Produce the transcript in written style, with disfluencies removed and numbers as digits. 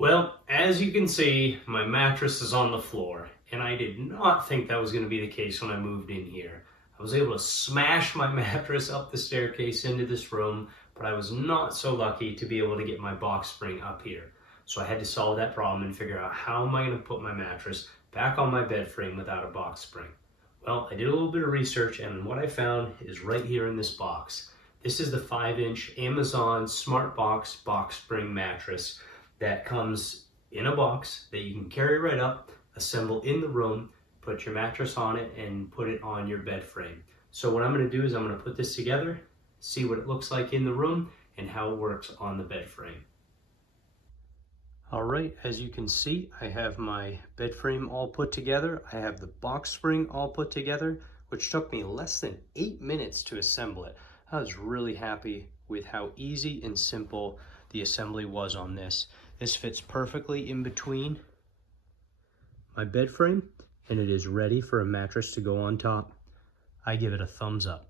Well, as you can see, my mattress is on the floor, and I did not think that was going to be the case when I moved in here. I was able to smash my mattress up the staircase into this room, but I was not so lucky to be able to get my box spring up here. So I had to solve that problem and figure out how am I going to put my mattress back on my bed frame without a box spring. Well, I did a little bit of research, and what I found is right here in this box. This is the 5-inch Amazon Smart Box box spring mattress that comes in a box that you can carry right up, assemble in the room, put your mattress on it, and put it on your bed frame. So what I'm going to do is I'm going to put this together, see what it looks like in the room, and how it works on the bed frame. All right, as you can see, I have my bed frame all put together. I have the box spring all put together, which took me less than 8 minutes to assemble it. I was really happy with how easy and simple the assembly was on this. This fits perfectly in between my bed frame, and it is ready for a mattress to go on top. I give it a thumbs up.